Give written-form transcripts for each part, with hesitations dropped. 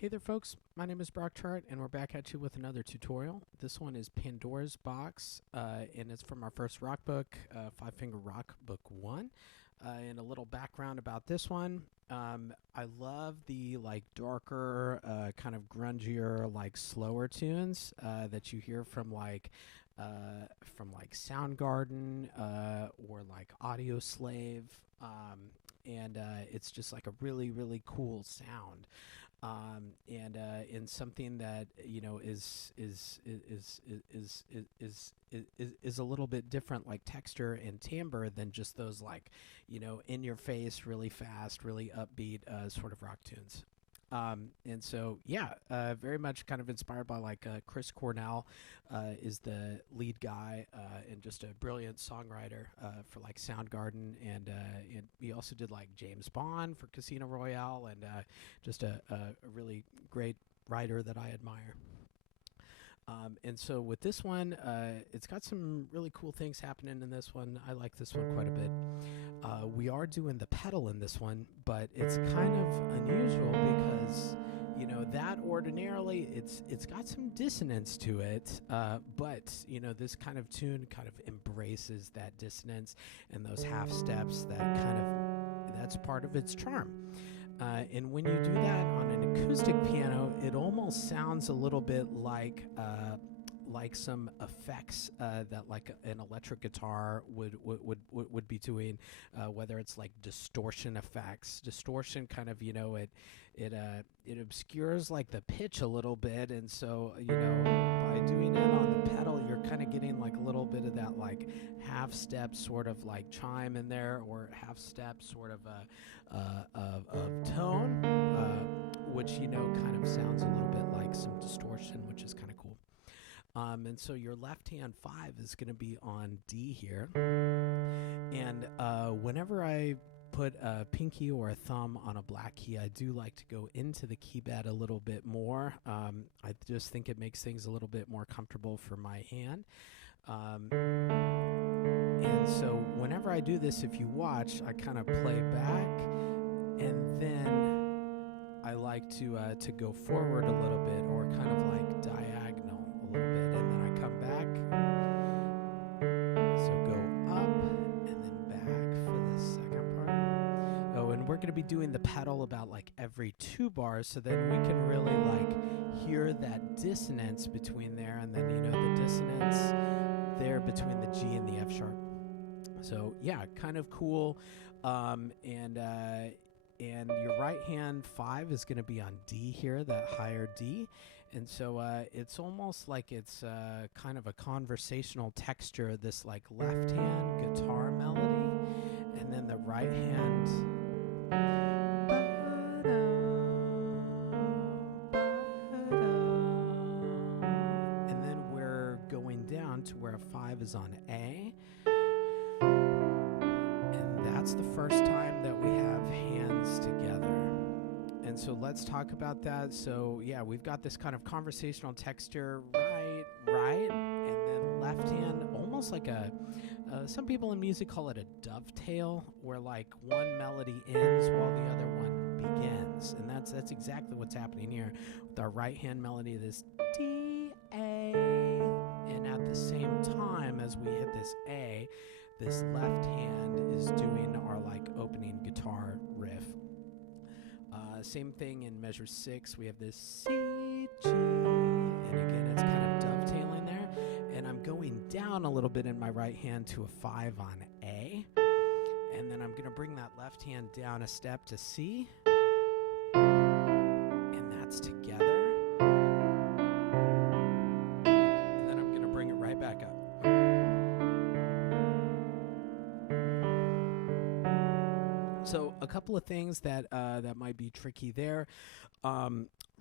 Hey there folks, my name is Brock Chart and we're back at you with another tutorial. This one is Pandora's Box and it's from our first rock book, Five Finger Rock Book 1. And a little background about this one. I love the darker, kind of grungier, slower tunes that you hear from Soundgarden or Audio Slave. And it's just like a really, really cool sound. And something that is a little bit different, like texture and timbre, than just those in your face, really fast, really upbeat sort of rock tunes. And so, very much kind of inspired by Chris Cornell is the lead guy and just a brilliant songwriter for Soundgarden, and he also did James Bond for Casino Royale, and just a really great writer that I admire. And so with this one, it's got some really cool things happening in this one. I like this one quite a bit. We are doing the pedal in this one, but it's kind of unusual because, that ordinarily it's got some dissonance to it, but, this kind of tune kind of embraces that dissonance and those half steps that's part of its charm. And when you do that on an acoustic piano, it almost sounds a little bit like some effects that an electric guitar would be doing, whether it's distortion effects. Distortion kind of, it obscures the pitch a little bit, and so by doing it on the pedal, you're kind of getting a little bit of that half step sort of chime in there, or half step sort of of tone, which kind of sounds a little bit like some distortion, which is kind of cool. And so your left hand 5 is going to be on D here. And whenever I put a pinky or a thumb on a black key, I do like to go into the key bed a little bit more. I just think it makes things a little bit more comfortable for my hand. And so whenever I do this, if you watch, I kind of play back, and then I like to go forward a little bit, or kind of diagonal a little bit, and then I come back. So go up and then back for the second part. Oh, and we're going to be doing the pedal about every 2 bars, so then we can really hear that dissonance between there, and then the dissonance there between the G and the F sharp. So yeah, kind of cool. And your right hand 5 is going to be on D here, that higher D. And so it's almost like it's kind of a conversational texture, this left hand guitar melody, and then the right hand. And then we're going down to where a 5 is on A. That's the first time that we have hands together. And so let's talk about that. So yeah, we've got this kind of conversational texture, right, and then left hand, almost like some people in music call it a dovetail, where one melody ends while the other one begins. And that's exactly what's happening here with our right hand melody, this D, A, and at the same time as we hit this A, this left hand is doing our opening guitar riff. Same thing in measure 6. We have this C, G, and again it's kind of dovetailing there. And I'm going down a little bit in my right hand to a 5 on A. And then I'm going to bring that left hand down a step to C. And that's together. And then I'm going to bring it right back up. So a couple of things that might be tricky there.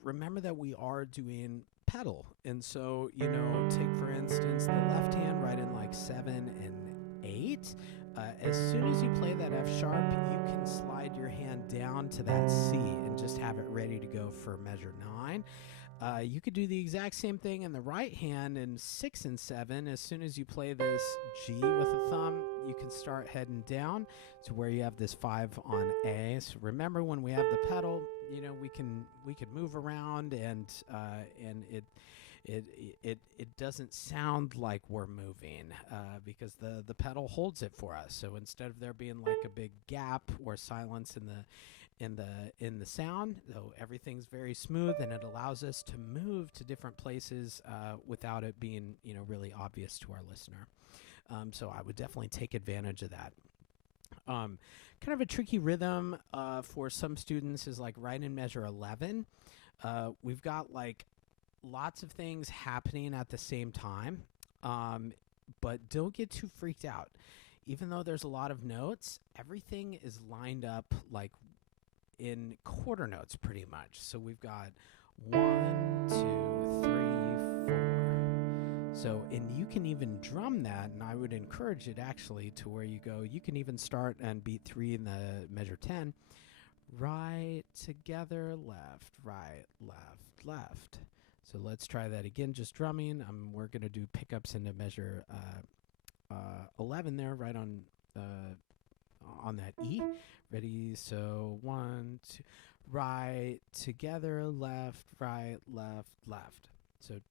Remember that we are doing pedal, and so take for instance the left hand right in 7 and 8. As soon as you play that F sharp, you can slide your hand down to that C and just have it ready to go for measure 9. You could do the exact same thing in the right hand in 6 and 7. As soon as you play this G with a thumb, you can start heading down to where you have this 5 on A. So remember, when we have the pedal, we can move around, and it doesn't sound like we're moving because the pedal holds it for us. So instead of there being like a big gap or silence in the sound, though, everything's very smooth, and it allows us to move to different places without it being really obvious to our listener. So I would definitely take advantage of that. Kind of a tricky rhythm for some students is like right in measure 11. We've got like lots of things happening at the same time, but don't get too freaked out. Even though there's a lot of notes, everything is lined up like in quarter notes pretty much. So we've got 1, 2, 3, 4. So, and you can even drum that, and I would encourage it actually to where you go. You can even start and beat 3 in the measure 10. Right, together, left, right, left, left. So let's try that again, just drumming. We're going to do pickups into measure 11 there, right on that E. Ready? So 1, 2, right, together, left, right, left, left. So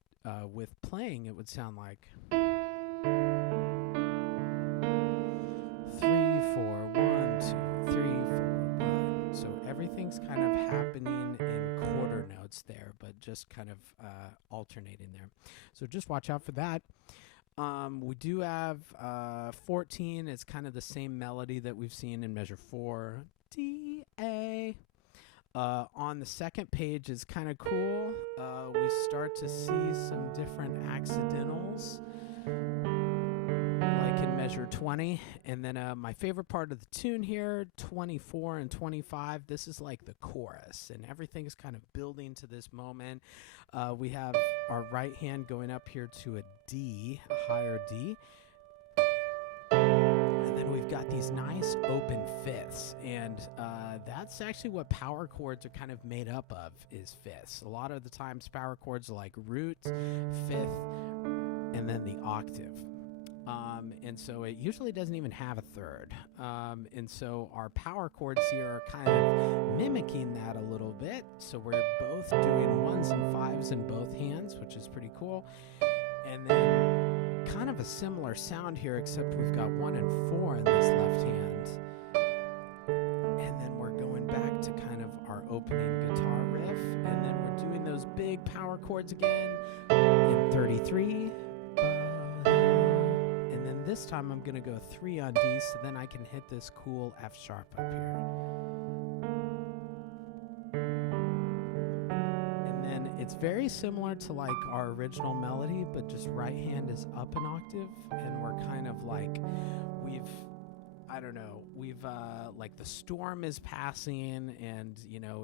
with playing, it would sound like 3, 4, 1, 2, 3, 4, 1. So everything's kind of happening in quarter notes there, but just kind of alternating there. So just watch out for that. We do have 14. It's kind of the same melody that we've seen in measure 4, D, A. On the second page is kind of cool. We start to see some different accidentals, like in measure 20. And then my favorite part of the tune here, 24 and 25, this is like the chorus, and everything's kind of building to this moment. We have our right hand going up here to a D, a higher D. And then we've got these nice open fifths, and that's actually what power chords are kind of made up of, is fifths. A lot of the times power chords are like root, fifth, and then the octave. And so it usually doesn't even have a third. And so our power chords here are kind of mimicking that a little bit. So we're both doing 1s and 5s in both hands, which is pretty cool. And then kind of a similar sound here, except we've got 1 and 4 in this left hand. And then we're going back to kind of our opening guitar riff. And then we're doing those big power chords again in 33. This time I'm going to go 3 on D, so then I can hit this cool F sharp up here. And then it's very similar to like our original melody, but just right hand is up an octave, and we're kind of like, we've like the storm is passing, and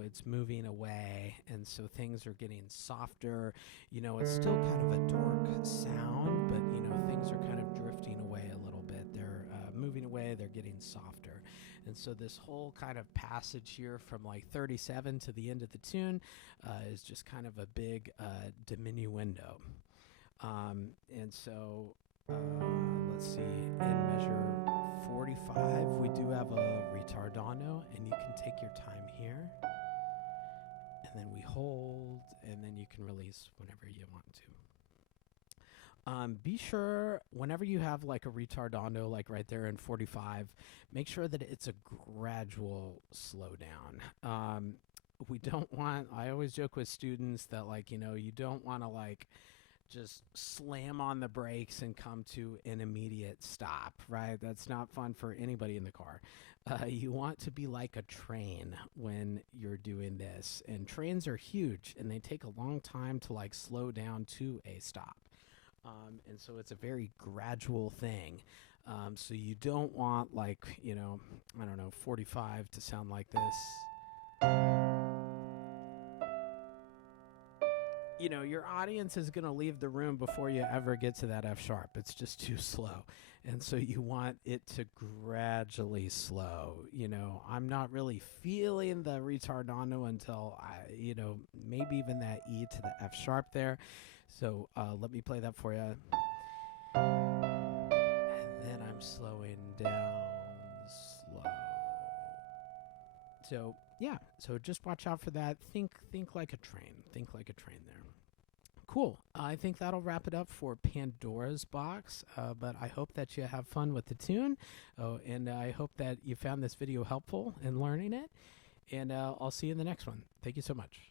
it's moving away, and so things are getting softer. It's still kind of a dark sound, but things are kind of drifting away a little bit. They're moving away, they're getting softer. And so this whole kind of passage here from like 37 to the end of the tune is just kind of a big diminuendo. And so let's see, in measure 45, we do have a retardando, and you can take your time here. And then we hold, and then you can release whenever you want to. Be sure, whenever you have like a retardando, like right there in 45, make sure that it's a gradual slowdown. We don't want, I always joke with students that like, you don't want to like just slam on the brakes and come to an immediate stop, right? That's not fun for anybody in the car. You want to be like a train when you're doing this, and trains are huge, and they take a long time to like slow down to a stop. And so it's a very gradual thing. So you don't want like, 45 to sound like this. your audience is going to leave the room before you ever get to that F sharp. It's just too slow. And so you want it to gradually slow. I'm not really feeling the retardando until maybe even that E to the F sharp there. So let me play that for you. And then I'm slowing down slow. So yeah, so just watch out for that. Think like a train. Think like a train there. Cool. I think that'll wrap it up for Pandora's box, but I hope that you have fun with the tune. Oh, and I hope that you found this video helpful in learning it, and I'll see you in the next one. Thank you so much.